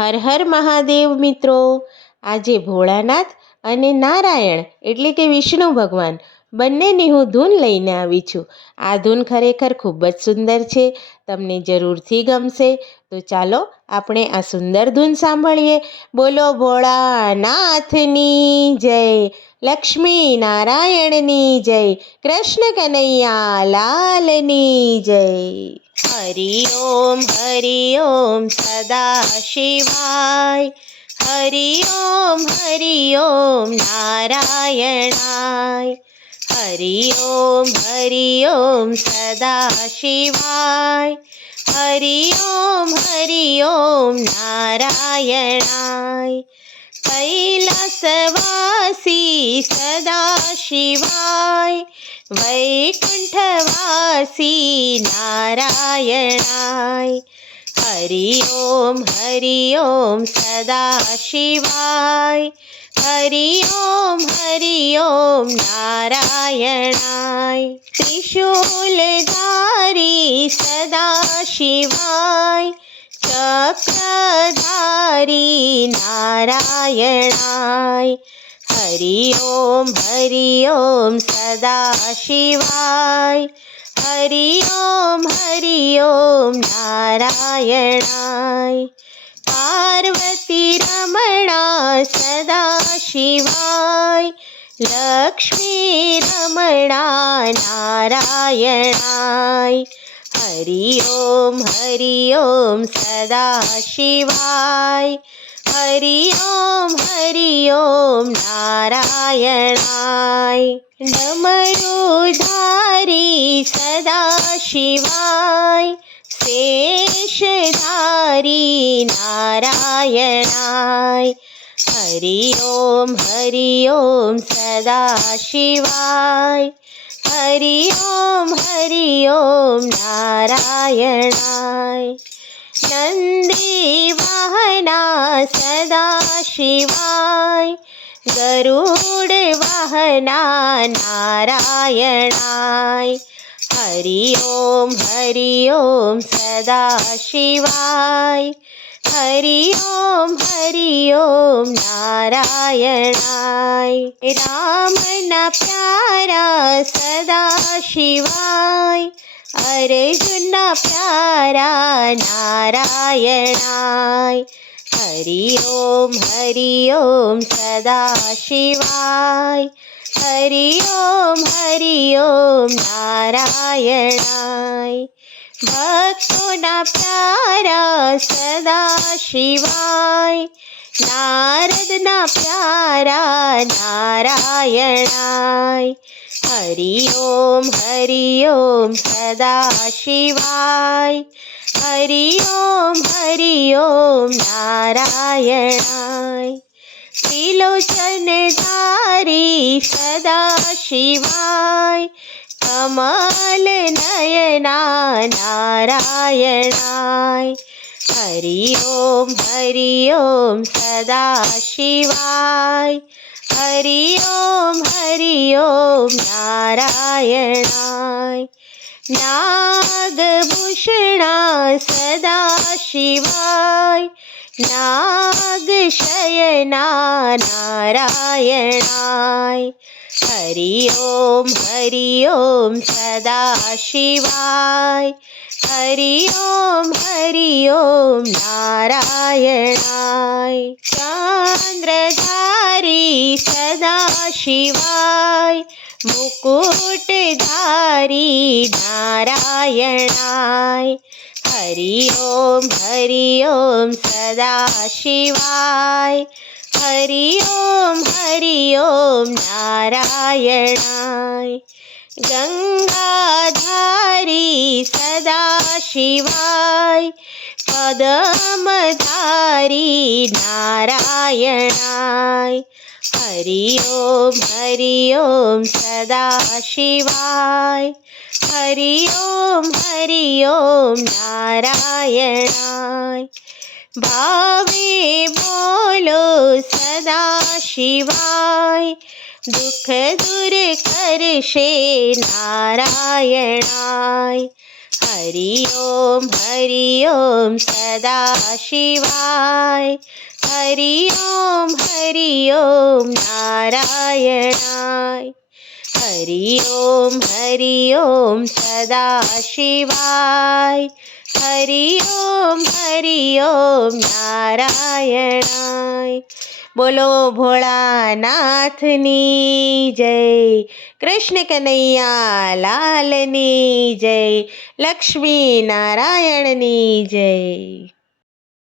હર હર મહાદેવ મિત્રો. આજે ભોળાનાથ અને નારાયણ એટલે કે વિષ્ણુ ભગવાન બંનેની હું ધૂન લઈને આવી છું. આ ધૂન ખરેખર ખૂબ જ સુંદર છે. તમને જરૂરથી ગમશે. તો ચાલો આપણે આ સુંદર ધૂન સાંભળીએ. બોલો ભોળાનાથની જય લક્ષ્મી નારાયણની જય, કૃષ્ણ કનૈયા લાલની જય. હરિ ઓમ હરિ ઓમ સદા શિવાય હરિ ઓમ હરિ ઓમ, નારાયણાય. हरि ॐ हरि ॐ सदा शिवाय हरि ॐ हरि ॐ नारायणाय कैलासवासी सदा शिवाय वैकुण्ठवासी नारायणाय हरि ॐ हरि ॐ सदा शिवाय हरि ॐ हरि ॐ नारायणाय त्रिशूलधारी सदा शिवाय चक्रधारी नारायणाय हरि ॐ हरि ॐ सदा शिवाय હરિ ઓમ હરિ ઓમ નારાયણાય પાર્વતી રમણા સદા શિવાય લક્ષ્મી રમણા નારાયણાય હરિ ઓમ હરિ ઓમ સદા શિવાય હરિ ઓમ હરિ ઓમ નારાયણાય ડમરુધાર सदा शिवाय शेषधारी नारायणाय हरि ॐ हरि ॐ सदा शिवाय हरि ॐ हरि ॐ नारायणाय नन्दिवाहना सदा शिवाय गरुडवाहना नारायणाय हरि ॐ हरि ॐ सदा शिवाय हरि ॐ हरि ॐ नारायणाय रामना प्यारा सदा शिवाय अर्जुना प्यारा नारायणाय हरि ॐ हरि ॐ सदा शिवाय हरि ॐ हरि ॐ नारायणाय भक्तोना प्यारा सदा शिवाय नारदना प्यारा नारायणाय हरि ॐ हरि ॐ सदा शिवाय हरि ॐ हरि ॐ नारायणाय त्रिलोचनधारी सदा शिवाय कमल नयना नारायणाय हरि ॐ हरि ॐ सदा शिवाय हरि ॐ हरि ॐ नारायणाय नागभूषणा सदा शिवाय नागशयना नारायणाय हरि ॐ हरि ॐ सदा शिवाय हरि ॐ हरि ॐ नारायणाय। चान्द्रधारी सदा शिवाय मुकुटधारी नारायणाय ഹരി ഓം ഹരി ഓം സദാശിവായ് ഹരി ഓം ഹരി ഓം നാരായണായ് ഗംഗാധാരി സദാശിവായ് പദമധാരി നാരായണായ് ഹരി ഓം ഹരി ഓം സദാശിവായ് हरि ॐ हरि ॐ नारायणाय भावे बोलो सदा शिवाय दुख दूर करशे नारायणाय हरि ॐ हरि ॐ सदा शिवाय हरि ॐ हरि ॐ नारायणाय હરિ ઓમ હરિ ઓમ સદા શિવાય હરિ ઓમ હરિ ઓમ નારાયણાય બોલો ભોળાનાથની જય કૃષ્ણ કનૈયા લાલની જય લક્ષ્મી નારાયણની જય